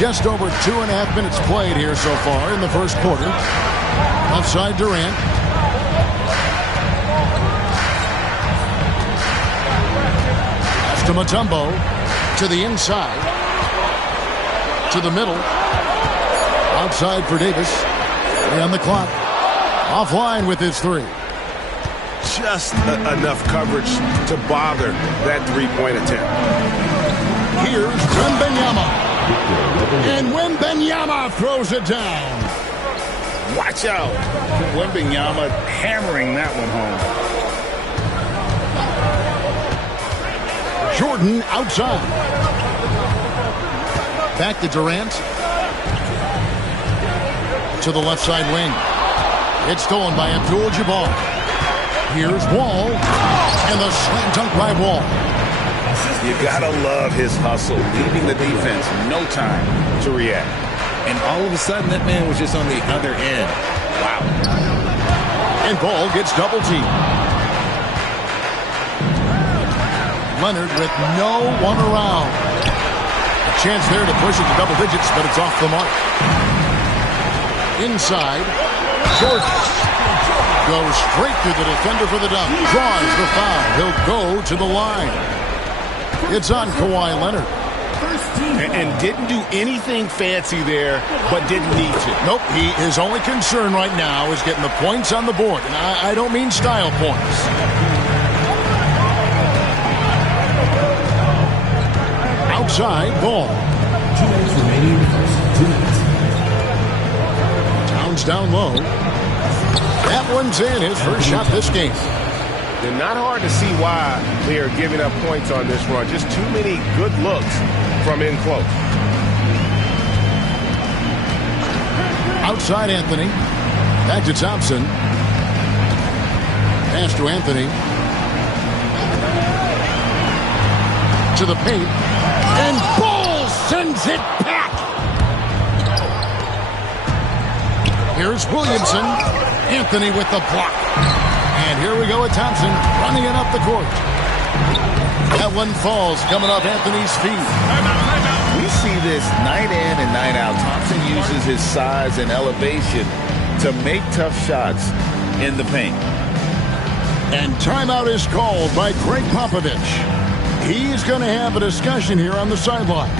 Just over 2.5 minutes played here so far in the first quarter. Left side Durant. Pass to Mutombo. To the inside. To the middle. Outside for Davis. 3 on the clock. Offline with his 3. Just enough coverage to bother that three-point attempt. Here's Wembanyama. And Wembanyama throws it down. Watch out. Wembanyama hammering that one home. Jordan outside. Back to Durant. To the left side wing. It's stolen by Abdul-Jabbar. Here's Wall. And the slam dunk by Wall. You gotta love his hustle, leaving the defense no time to react. And all of a sudden, that man was just on the other end. Wow. And Ball gets double teamed. Leonard with no one around. A chance there to push it to double digits, but it's off the mark. Inside, Jordan goes straight through the defender for the dunk. Draws the foul. He'll go to the line. It's on Kawhi Leonard. And didn't do anything fancy there, but didn't need to. Nope, his only concern right now is getting the points on the board. And I don't mean style points. Outside, Ball. Towns down low. That one's in, his first shot this game. They're not hard to see why they are giving up points on this run. Just too many good looks from in close. Outside Anthony. Back to Thompson. Pass to Anthony. To the paint. And Ball sends it back. Here's Williamson. Anthony with the block. And here we go with Thompson running it up the court. That one falls coming off Anthony's feet. We see this night in and night out. Thompson uses his size and elevation to make tough shots in the paint. And timeout is called by Greg Popovich. He's going to have a discussion here on the sideline.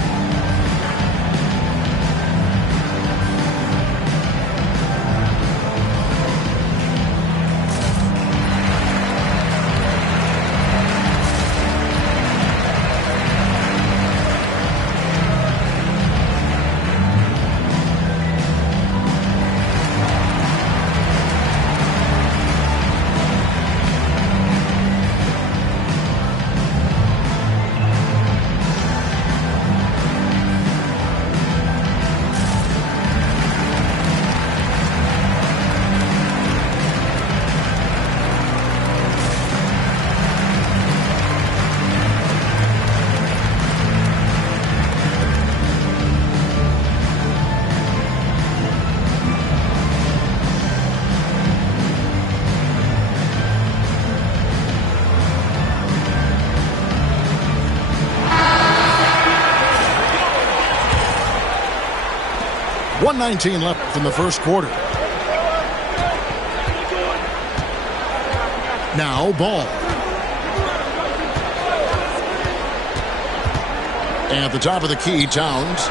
.119 left in the first quarter. Now Ball. At the top of the key, Towns.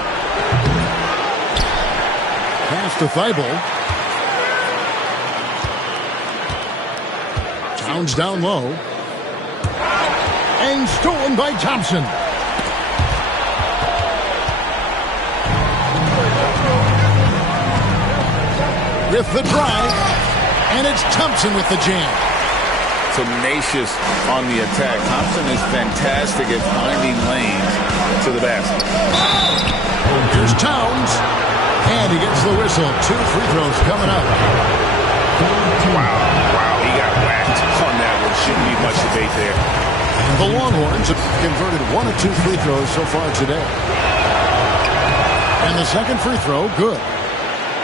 Pass to Thibault. Towns down low. And stolen by Thompson. With the drive, and it's Thompson with the jam. Tenacious on the attack. Thompson is fantastic at finding lanes to the basket. Here's Towns, and he gets the whistle. 2 free throws coming up. Wow, he got whacked on that one. Shouldn't need much debate there. The Longhorns have converted 1 of 2 free throws so far today. And the second free throw, good.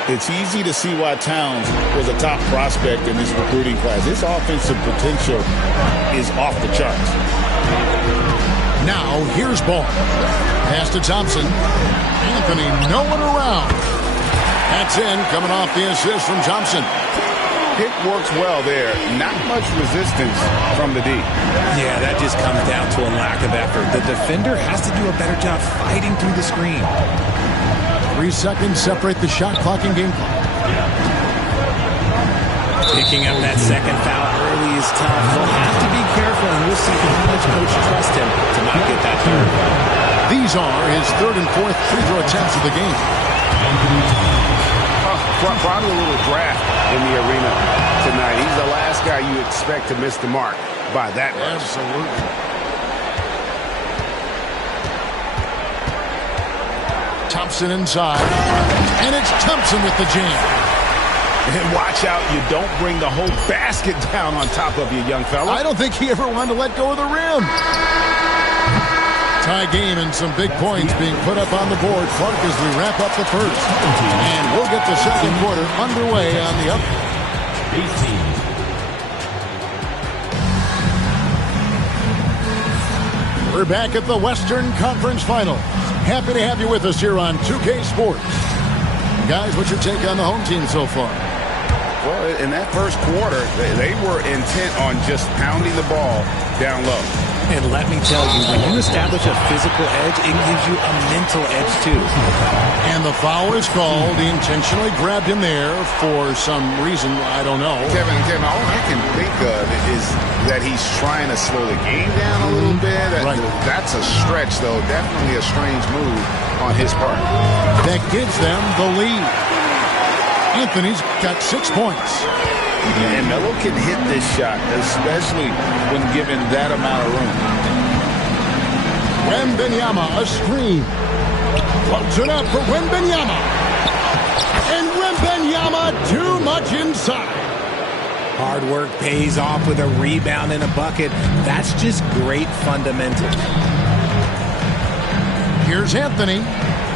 It's easy to see why Towns was a top prospect in this recruiting class. His offensive potential is off the charts. Now here's ball. Pass to Thompson. Anthony, no one around. That's in, coming off the assist from Thompson. Pick works well there. Not much resistance from the D. Yeah, that just comes down to a lack of effort. The defender has to do a better job fighting through the screen. 3 seconds separate the shot clock and game clock. Picking up that second foul early is tough. He'll have to be careful, and we'll see how much coach trusts him to not get that third. These are his third and fourth free throw attempts of the game. Probably a little draft in the arena tonight. He's the last guy you expect to miss the mark by that much. Absolutely. Thompson inside. And it's Thompson with the jam. And watch out, you don't bring the whole basket down on top of you, young fella. I don't think he ever wanted to let go of the rim. Tie game and some big points being put up on the board. Clark as we wrap up the first. And we'll get the second quarter underway on the up. We're back at the Western Conference Finals. Happy to have you with us here on 2K Sports. Guys, what's your take on the home team so far? Well, in that first quarter, they were intent on just pounding the ball down low. And let me tell you, when you establish a physical edge, it gives you a mental edge too. And the foul is called. He intentionally grabbed him there for some reason. I don't know. Kevin, all I can think of is that he's trying to slow the game down a little bit. Right. That's a stretch, though. Definitely a strange move on his part. That gives them the lead. Anthony's got 6 points. And Melo can hit this shot, especially when given that amount of room. Wembanyama, a screen. Floats it up for Wembanyama. And Wembanyama too much inside. Hard work pays off with a rebound and a bucket. That's just great fundamentals. Here's Anthony.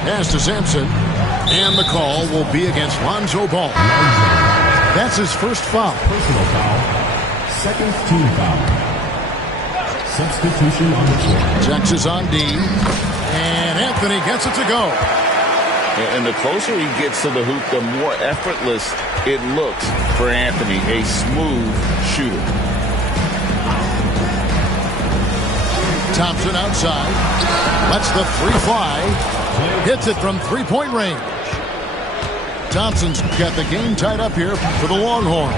Pass to Sampson. And the call will be against Lonzo Ball. That's his first foul. Personal foul. Second team foul. Substitution on the floor. Texas on D. And Anthony gets it to go. And the closer he gets to the hoop, the more effortless it looks for Anthony, a smooth shooter. Thompson outside. Lets the three fly. Hits it from three-point range. Thompson's got the game tied up here for the Longhorns.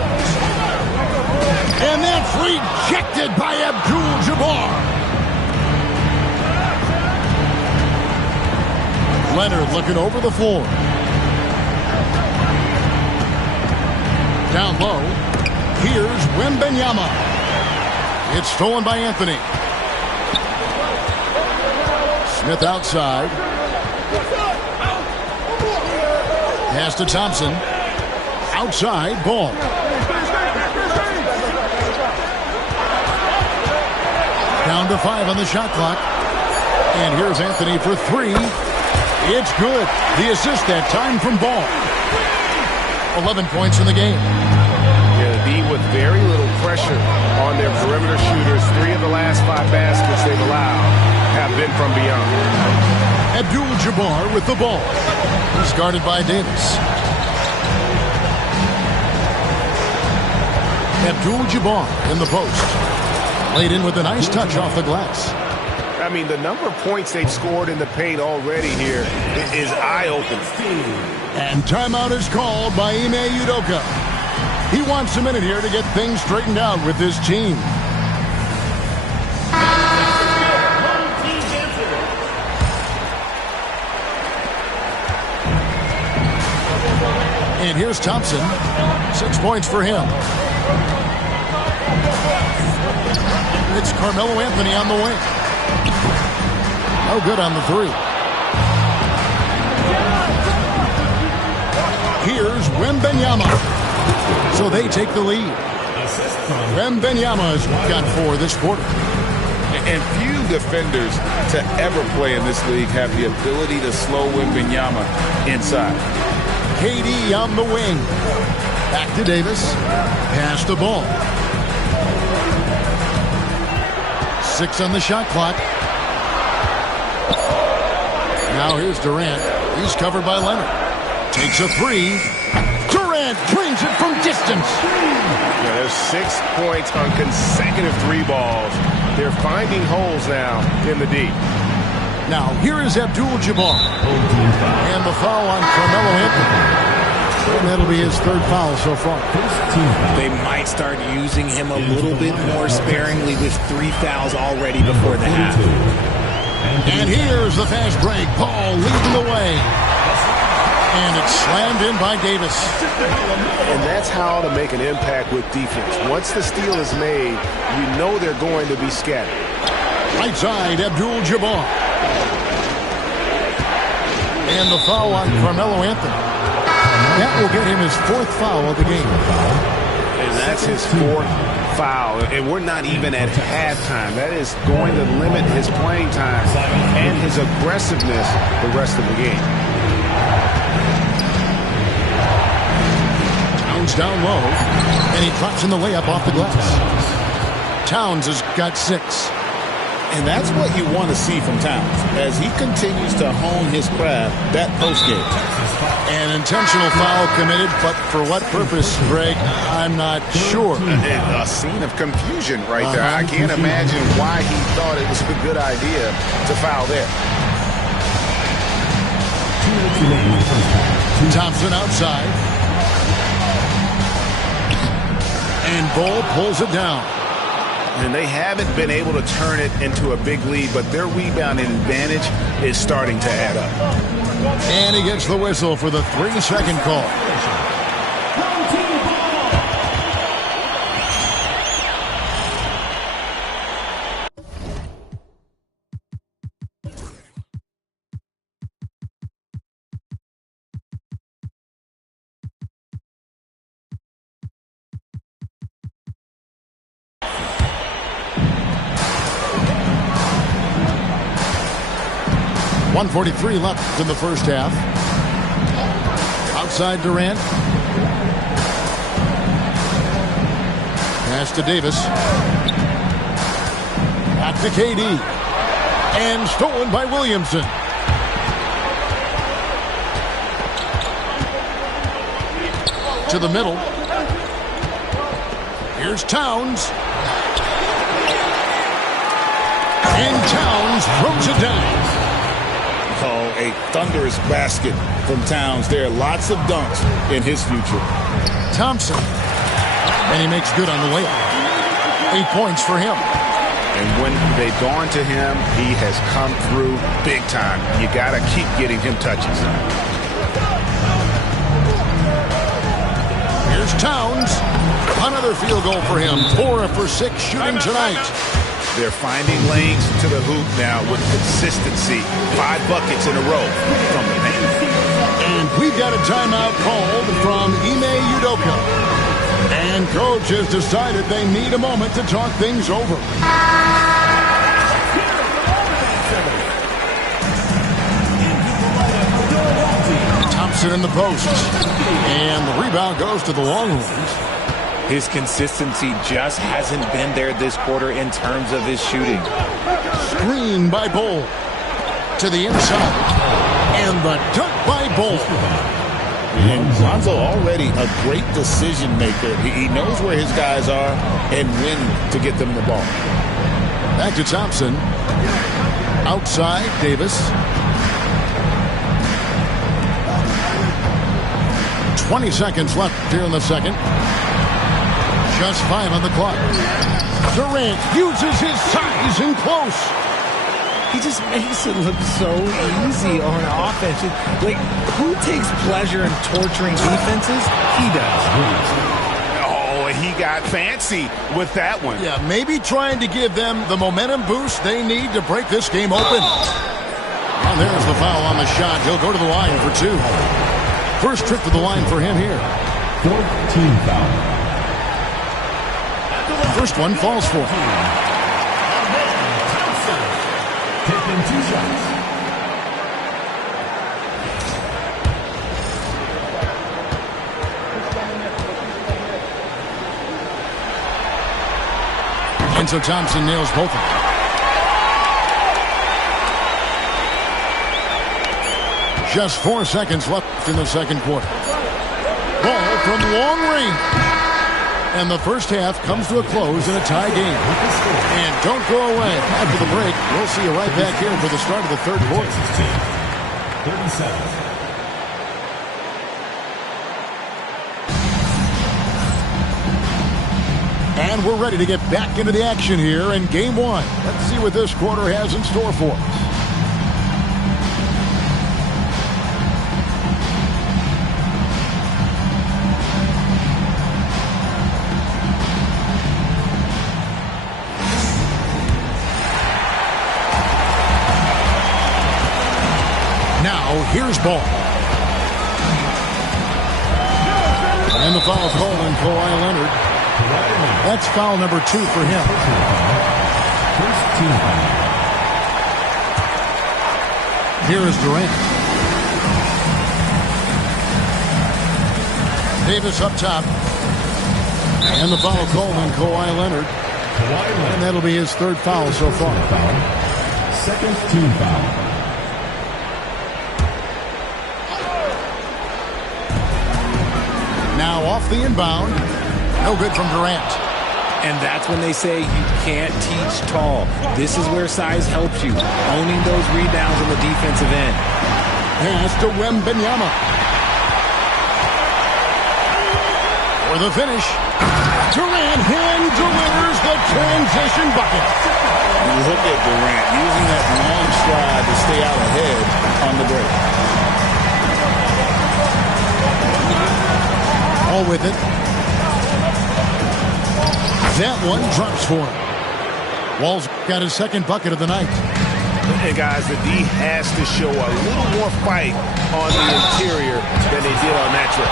And that's rejected by Abdul-Jabbar. Leonard looking over the floor. Down low. Here's Wembanyama. It's stolen by Anthony. Smith outside. Pass to Thompson. Outside, Ball. Down to 5 on the shot clock. And here's Anthony for 3. It's good. The assist that time from Ball. 11 points in the game. Yeah, the D with very little pressure on their perimeter shooters. 3 of the last 5 baskets they've allowed have been from beyond. Abdul-Jabbar with the ball. He's guarded by Davis. Abdul-Jabbar in the post. Laid in with a nice touch off the glass. I mean, the number of points they've scored in the paint already here is eye-opening. And timeout is called by Ime Udoka. He wants a minute here to get things straightened out with his team. And here's Thompson. 6 points for him. It's Carmelo Anthony on the wing. No good on the 3. Here's Wembanyama. So they take the lead. Wembanyama's got 4 this quarter. And few defenders to ever play in this league have the ability to slow Wembanyama inside. KD on the wing. Back to Davis. Pass the ball. 6 on the shot clock. Now here's Durant. He's covered by Leonard. Takes a three. Durant brings it from distance. Yeah, there's 6 points on consecutive three balls. They're finding holes now in the D. Now here is Abdul-Jabbar. And the foul on Carmelo Anthony. And that'll be his third foul so far. They might start using him a little bit more sparingly with 3 fouls already before the half. And here's the fast break. Paul leading the way. And it's slammed in by Davis. And that's how to make an impact with defense. Once the steal is made, you know they're going to be scattered. Right side, Abdul-Jabbar. And the foul on Carmelo Anthony. That will get him his 4th foul of the game. And that's his 4th foul. And we're not even at halftime. That is going to limit his playing time and his aggressiveness the rest of the game. Towns down low, and he drops in the layup off the glass. Towns has got 6. And that's what you want to see from Towns as he continues to hone his craft that postgame. An intentional foul committed, but for what purpose, Greg, I'm not sure. A scene of confusion right there. I can't imagine why he thought it was a good idea to foul there. Thompson outside. And Bull pulls it down. And they haven't been able to turn it into a big lead, but their rebounding advantage is starting to add up. And he gets the whistle for the 3-second call. .143 left in the first half. Outside Durant. Pass to Davis. Back to KD. And stolen by Williamson. To the middle. Here's Towns. And Towns throws it down. A thunderous basket from Towns. There are lots of dunks in his future. Thompson. And he makes good on the layup. 8 points for him. And when they've gone to him, he has come through big time. You got to keep getting him touches. Here's Towns. Another field goal for him. 4 for 6 shooting tonight. They're finding lanes to the hoop now with consistency. 5 buckets in a row from the paint. And we've got a timeout called from Ime Udoka. And coach has decided they need a moment to talk things over. Thompson in the post. And the rebound goes to the long ones. His consistency just hasn't been there this quarter in terms of his shooting. Screen by Bull. To the inside. And the dunk by Bull. And Lonzo already a great decision maker. He knows where his guys are and when to get them the ball. Back to Thompson. Outside, Davis. 20 seconds left here in the second. Just 5 on the clock. Durant uses his size in close. He just makes it look so easy on offense. Like, who takes pleasure in torturing defenses? He does. Oh, he got fancy with that one. Yeah, maybe trying to give them the momentum boost they need to break this game open. And there's the foul on the shot. He'll go to the line for 2. First trip to the line for him here. 14 foul. First one falls for him. Taking 2 shots. And so Thompson nails both of them. Just 4 seconds left in the second quarter. Ball from long range. And the first half comes to a close in a tie game. And don't go away. After the break, we'll see you right back here for the start of the third quarter. 37. And we're ready to get back into the action here in game one. Let's see what this quarter has in store for us. Now, here's ball. And the foul called on Kawhi Leonard. That's foul number 2 for him. First team foul. Here is Durant. Davis up top. And the foul called on Kawhi Leonard. And that'll be his third foul so far. Second team foul. Now off the inbound. No good from Durant. And that's when they say you can't teach tall. This is where size helps you. Owning those rebounds on the defensive end. Pass to Wembanyama. For the finish. Durant hand delivers the transition bucket. Look at Durant using that long stride to stay out ahead on the break. All with it. That one drops for him. Wall's got his second bucket of the night. And guys, the D has to show a little more fight on the interior than they did on that trip.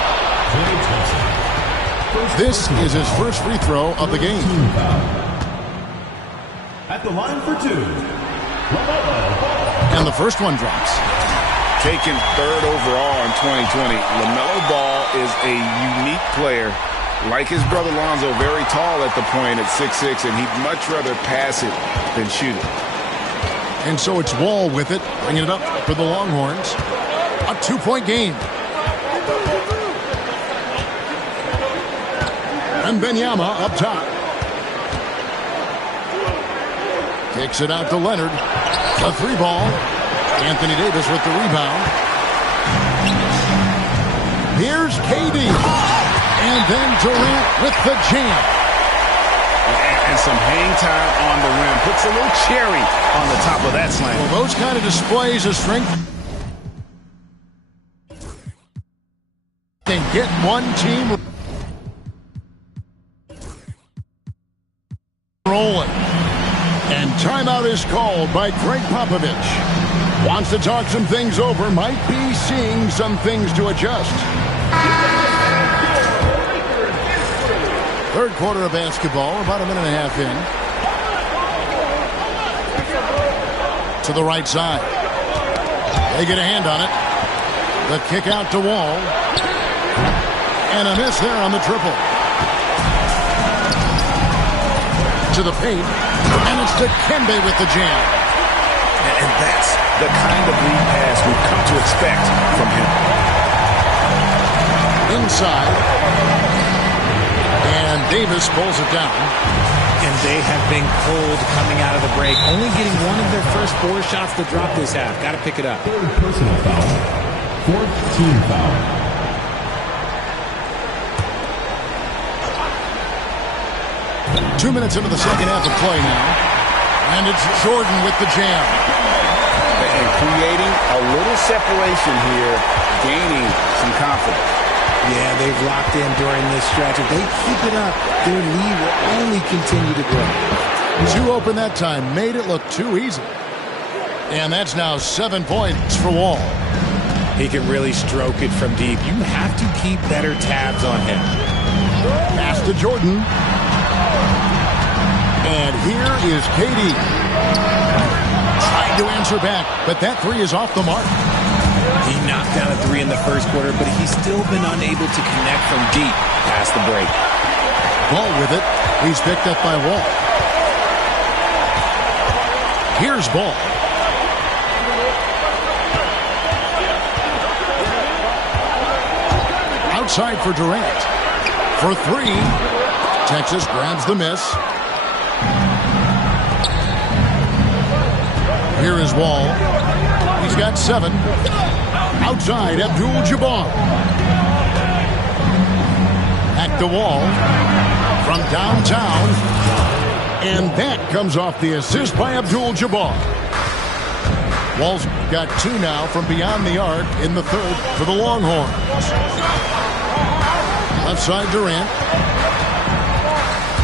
This is his first free throw of the game. At the line for 2. And the first one drops. Taken third overall in 2020, LaMelo Ball is a unique player. Like his brother Lonzo, very tall at the point at 6'6", and he'd much rather pass it than shoot it. And so it's Wall with it, bringing it up for the Longhorns. A 2-point game. And Wembanyama up top. Kicks it out to Leonard. A 3-ball. Anthony Davis with the rebound. Here's KD. And then Durant with the jam. And some hang time on the rim. Puts a little cherry on the top of that slam. Well, those kind of displays of strength can get one team rolling. And timeout is called by Greg Popovich. Wants to talk some things over. Might be seeing some things to adjust. Third quarter of basketball, about a minute and a half in. To the right side. They get a hand on it. The kick out to Wall. And a miss there on the triple. To the paint. And it's Dikembe with the jam. And that's the kind of lead pass we've come to expect from him. Inside. And Davis pulls it down. And they have been cold coming out of the break. Only getting one of their first 4 shots to drop this half. Got to pick it up. Third personal foul. Fourth team foul. Two minutes into the second half of play now. And it's Jordan with the jam. And creating a little separation here, gaining some confidence. Yeah, they've locked in during this stretch. If they keep it up, their lead will only continue to grow. Too open that time. Made it look too easy. And that's now 7 points for Wall. He can really stroke it from deep. You have to keep better tabs on him. Pass to Jordan. And here is KD. Trying to answer back, but that 3 is off the mark. He knocked down a 3 in the first quarter, but he's still been unable to connect from deep past the break. Ball with it. He's picked up by Wall. Here's Ball. outside for Durant. For three. Texas grabs the miss. Here is Wall. He's got 7. Outside, Abdul-Jabbar. Back to Wall. From downtown. And that comes off the assist by Abdul-Jabbar. Wall's got 2 now from beyond the arc in the third for the Longhorns. Left side, Durant.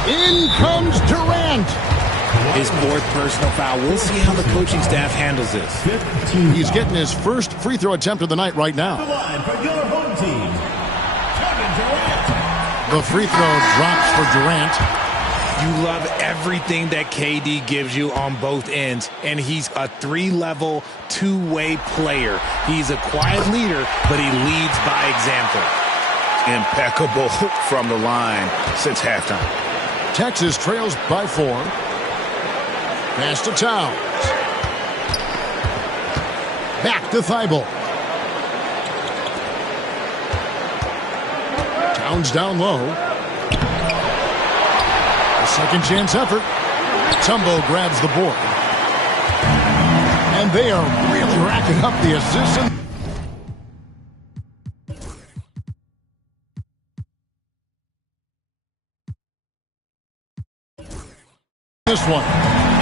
In comes Durant. His 4th personal foul. We'll see how the coaching staff handles this. He's getting his first free throw attempt of the night right now. The free throw drops for Durant. You love everything that KD gives you on both ends, and he's a 3-level, 2-way player. He's a quiet leader, but he leads by example. Impeccable from the line since halftime. Texas trails by 4. Pass to Towns. Back to Thibault. Towns down low. A second chance effort. Tumbo grabs the board. And they are really racking up the assists. This one.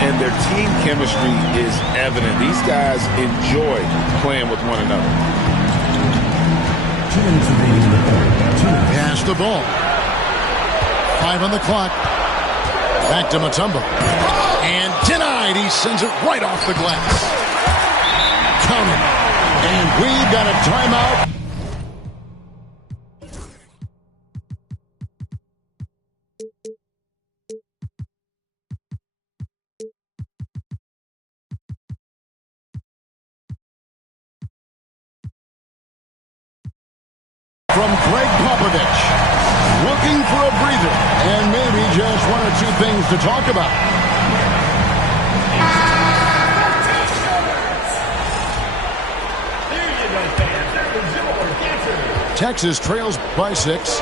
And their team chemistry is evident. These guys enjoy playing with one another. Pass the ball. 5 on the clock. Back to Mutombo. And denied. He sends it right off the glass. Count it. And we've got a timeout. From Greg Popovich, looking for a breather, and maybe just 1 or 2 things to talk about. Texas trails by 6.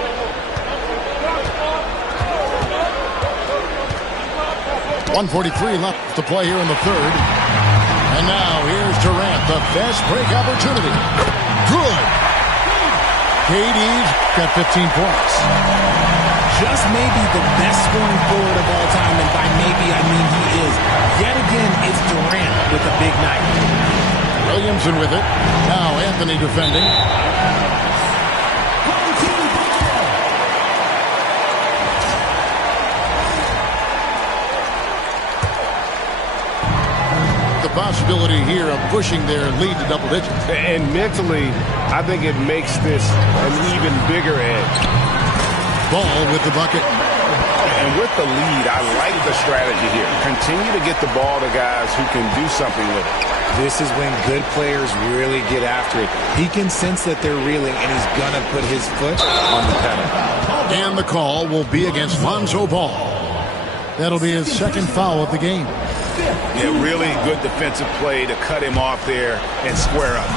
.143 left to play here in the third. And now here's Durant, the fast break opportunity. Good. KD's got 15 points. Just maybe the best scoring forward of all time, and by maybe I mean he is. Yet again, it's Durant with a big night. Williamson with it. Now Anthony defending. The possibility here of pushing their lead to double digits. And mentally, I think it makes this an even bigger edge. Ball with the bucket. And with the lead, I like the strategy here. Continue to get the ball to guys who can do something with it. This is when good players really get after it. He can sense that they're reeling, and he's going to put his foot on the pedal. And the call will be against Lonzo Ball. That'll be his 2nd foul of the game. Yeah, really good defensive play to cut him off there and square up.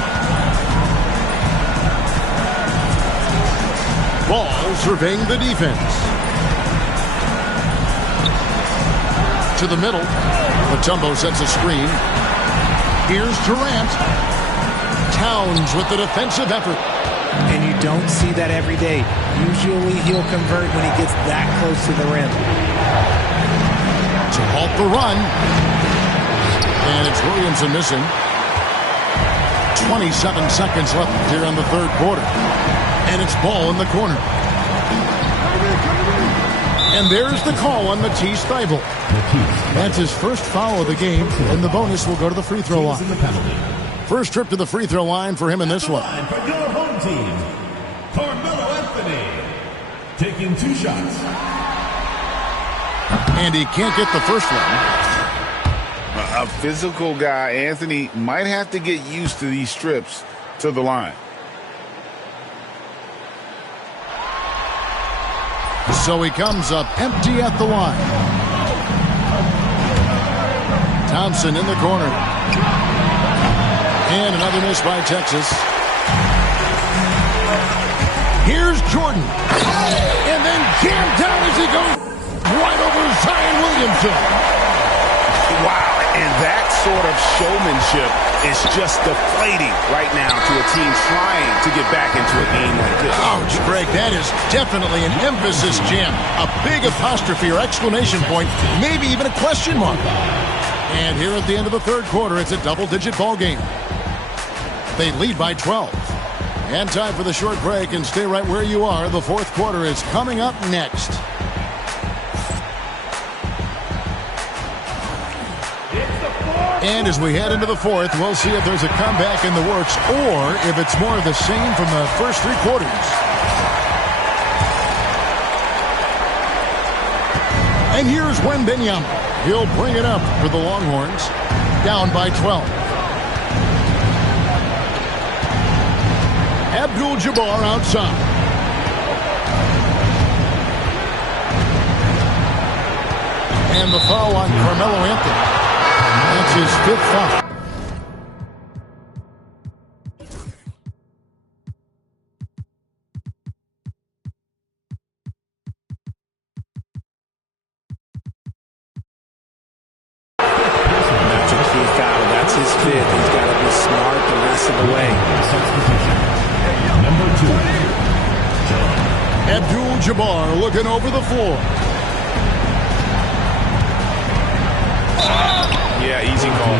Ball surveying the defense. To the middle. Mutombo sets a screen. Here's Durant. Towns with the defensive effort. And you don't see that every day. Usually he'll convert when he gets that close to the rim. To halt the run. And it's Williamson missing. 27 seconds left here in the third quarter. And it's Ball in the corner. And there's the call on Matisse Thybulle. That's his first foul of the game, and the bonus will go to the free throw line. First trip to the free throw line for him in this one. For your home team, Carmelo Anthony, taking 2 shots. And he can't get the first one. A physical guy, Anthony, might have to get used to these trips to the line. So he comes up empty at the line. Thompson in the corner. And another miss by Texas. Here's Jordan. And then jammed down as he goes right over Zion Williamson. Wow, and that sort of showmanship is just deflating right now to a team trying to get back into a game like this. Ouch, Greg, that is definitely an emphasis jam. A big apostrophe or exclamation point, maybe even a question mark. And here at the end of the third quarter, it's a double-digit ball game. They lead by 12. And time for the short break, and stay right where you are. The fourth quarter is coming up next. And as we head into the fourth, we'll see if there's a comeback in the works or if it's more of the same from the first three quarters. And here's Wembanyama. He'll bring it up for the Longhorns, down by 12. Abdul-Jabbar outside. And the foul on Carmelo Anthony. That's his fifth foul. That's his fifth. He's got to be smart the rest of the way. Number 2. Abdul-Jabbar looking over the floor. Yeah, easy call.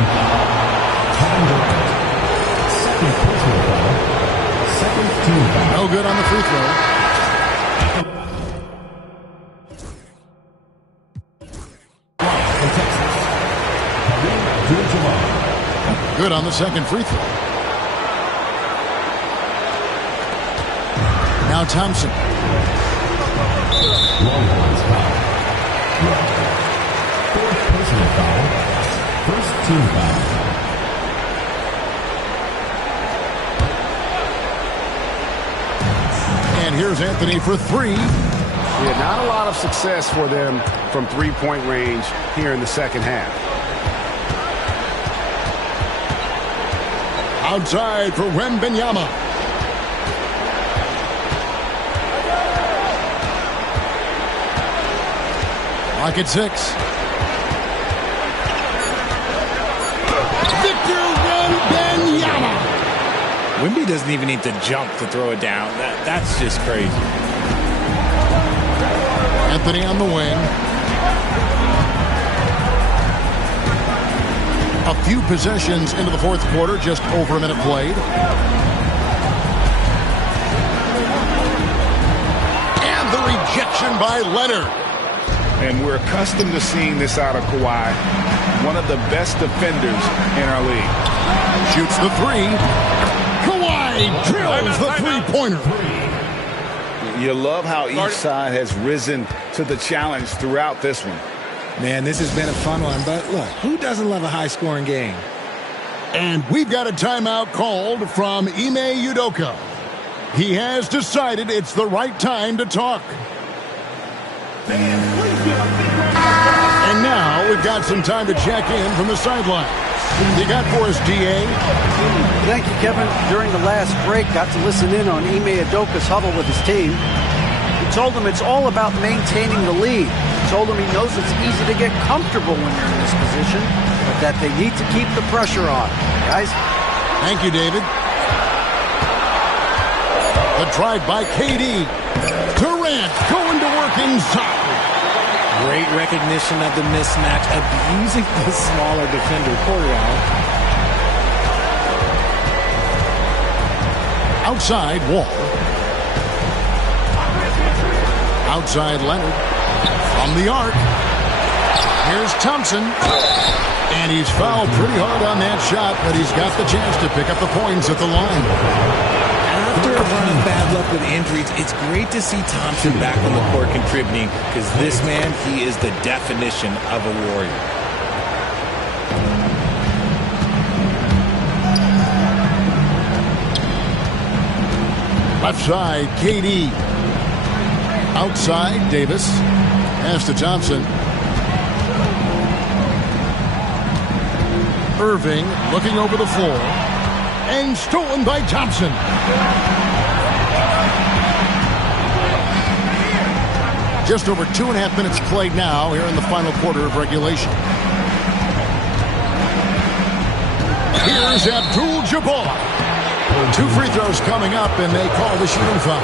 Second personal foul. Second team foul. No good on the free throw. Good on the second free throw. Now Thompson. Longhorns foul. Fourth personal foul. First team foul. And here's Anthony for three. Yeah, not a lot of success for them from three-point range here in the second half. Outside for Wembanyama. Lock at 6. Victor Wembanyama. Wemby doesn't even need to jump to throw it down. That's just crazy. Anthony on the wing. A few possessions into the fourth quarter, just over a minute played. And the rejection by Leonard. And we're accustomed to seeing this out of Kawhi, one of the best defenders in our league. Shoots the three. Kawhi drills the three-pointer. You love how each side has risen to the challenge throughout this one. Man, this has been a fun one, but look, who doesn't love a high-scoring game? And we've got a timeout called from Ime Udoka. He has decided it's the right time to talk. And now we've got some time to check in from the sideline. You got for us, D.A.? Thank you, Kevin. During the last break, got to listen in on Ime Udoka's huddle with his team. He told them it's all about maintaining the lead. He told them he knows it's easy to get comfortable when you're in this position, but that they need to keep the pressure on. Guys? Thank you, David. The drive by KD. Durant going to work inside. Great recognition of the mismatch, abusing the smaller defender, Cordell. Outside, Wall. Outside, Leonard. From the arc. Here's Thompson. And he's fouled pretty hard on that shot, but he's got the chance to pick up the points at the line. After a run of bad luck with injuries, it's great to see Thompson back on the court contributing, because this man, he is the definition of a warrior. Left side, KD. Outside, Davis. Pass to Thompson. Irving looking over the floor. And stolen by Thompson. Just over 2.5 minutes played now here in the final quarter of regulation. Here's Abdul-Jabbar. 2 free throws coming up, and they call the shooting foul.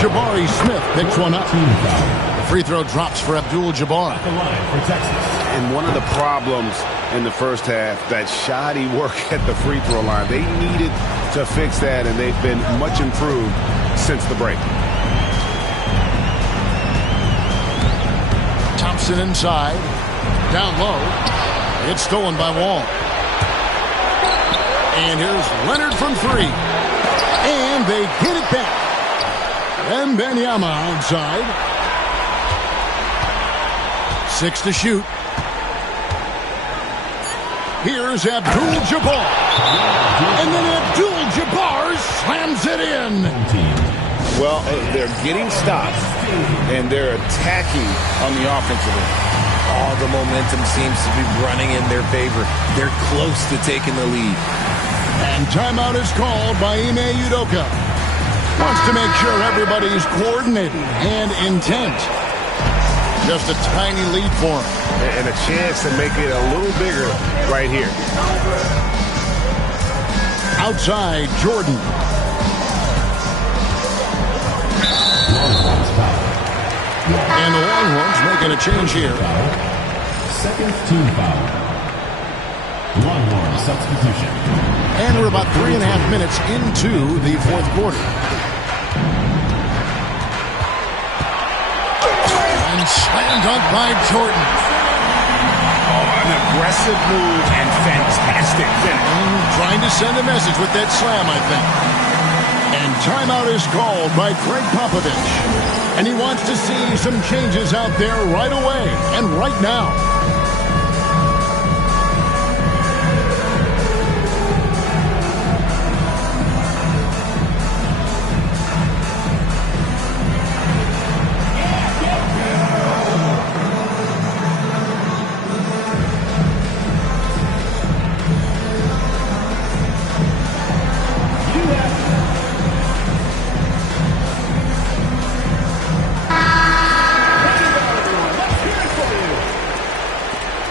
Jabari Smith picks one up. The free throw drops for Abdul-Jabbar. And one of the problems in the first half, that shoddy work at the free throw line. They needed to fix that, and they've been much improved since the break. Thompson inside. Down low. It's stolen by Wall. And here's Leonard from 3. And they get it back. And Wembanyama outside. 6 to shoot. Here's Abdul-Jabbar. And then Abdul-Jabbar slams it in. Well, they're getting stops, and they're attacking on the offensive end. All the momentum seems to be running in their favor. They're close to taking the lead. And timeout is called by Ime Udoka. Wants to make sure everybody's coordinated and intent. Just a tiny lead for him. And a chance to make it a little bigger right here. Outside, Jordan. And the Longhorns making a change here. Second team foul. Longhorn substitution. And we're about 3.5 minutes into the fourth quarter. And slam dunk by Jordan. An aggressive move and fantastic finish. Trying to send a message with that slam, I think. And timeout is called by Greg Popovich. And he wants to see some changes out there right away and right now.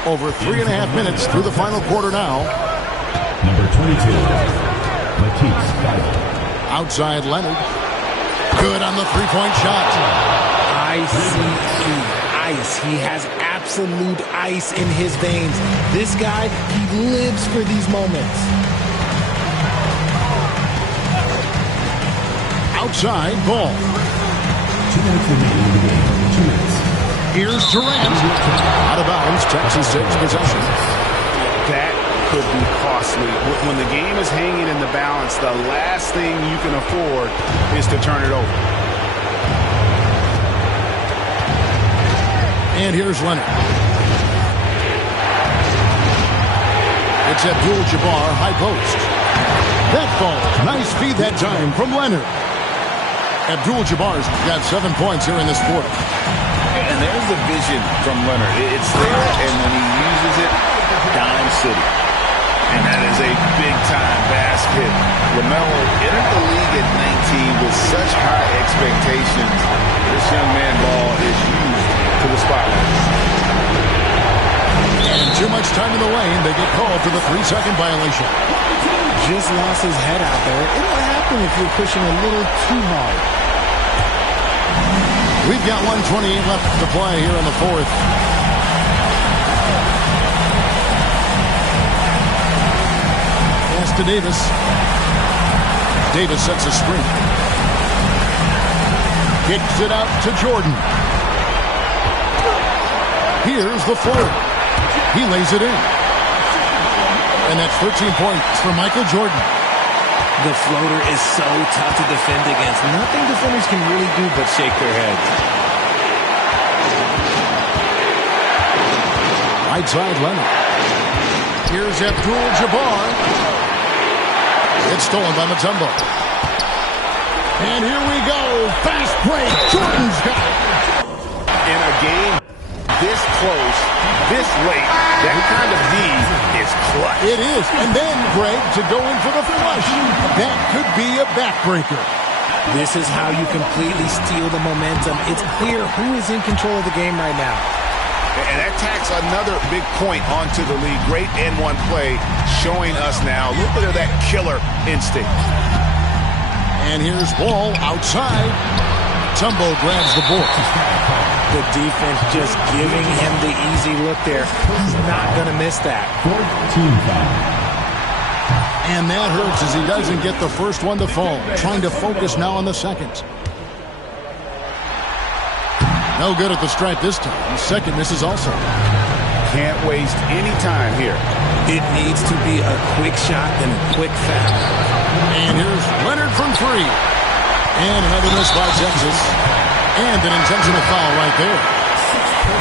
Over 3.5 minutes through the final quarter now. Number 22, Matisse Thybulle. Outside Leonard. Good on the three-point shot. Ice. He has absolute ice in his veins. This guy, he lives for these moments. Outside Ball. 2 minutes remaining in the game. 2 minutes. Here's Durant. Out of bounds. Texas takes possession. That could be costly. When the game is hanging in the balance, the last thing you can afford is to turn it over. And here's Leonard. It's Abdul-Jabbar, high post. That falls. Nice feed that time from Leonard. Abdul-Jabbar's got 7 points here in this quarter. And there's the vision from Leonard. It's there, and when he uses it, dime city. And that is a big-time basket. LaMelo entered the league at 19 with such high expectations. This young man ball is used to the spotlight. And too much time in the lane. They get called for the 3-second violation. Just lost his head out there. It'll happen if you're pushing a little too hard. We've got 1:28 left to play here in the fourth. Pass to Davis. Davis sets a screen. Kicks it out to Jordan. Here's the floater. He lays it in. And that's 13 points for Michael Jordan. The floater is so tough to defend against. Nothing defenders can really do but shake their heads. Right side Leonard. Here's Abdul-Jabbar. It's stolen by Mutombo. And here we go. Fast break. Jordan's got it. In a game this close, this late, that kind of D is clutch. It is. And then, Greg, to go in for the flush. That could be a backbreaker. This is how you completely steal the momentum. It's clear who is in control of the game right now. And that tacks another big point onto the lead. Great N1 play showing us now a little bit of that killer instinct. And here's ball outside. Jumbo grabs the ball. The defense just giving him the easy look there. He's not going to miss that. And that hurts as he doesn't get the first one to fall. Trying to focus now on the second. No good at the stripe this time. The second misses also. Can't waste any time here. It needs to be a quick shot and a quick foul. And here's Leonard from three. And another miss by Texas. And an intentional foul right there.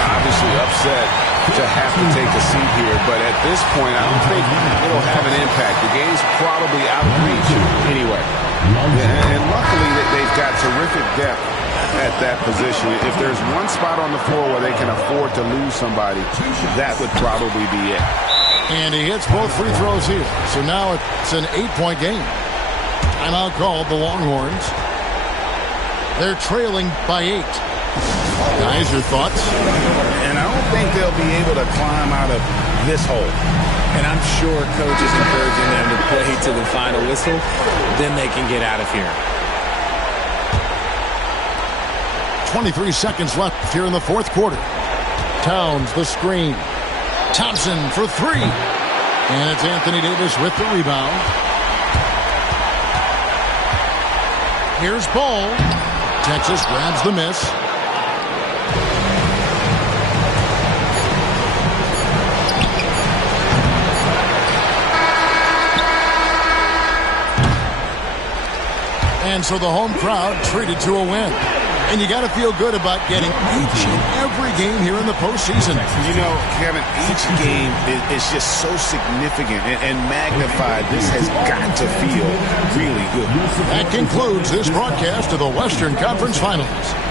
Obviously upset to have to take a seat here, but at this point, I don't think it'll have an impact. The game's probably out of reach anyway. And luckily, they've got terrific depth at that position. If there's one spot on the floor where they can afford to lose somebody, that would probably be it. And he hits both free throws here. So now it's an 8-point game. Timeout called, the Longhorns. They're trailing by 8. Guys, your thoughts? And I don't think they'll be able to climb out of this hole. And I'm sure coach is encouraging them to play to the final whistle. Then they can get out of here. 23 seconds left here in the fourth quarter. Towns, the screen. Thompson for three. And it's Anthony Davis with the rebound. Here's Ball. Texas grabs the miss. And so the home crowd treated to a win. And you got to feel good about getting each and every game here in the postseason. You know, Kevin, each game is just so significant and magnified. This has got to feel really good. That concludes this broadcast of the Western Conference Finals.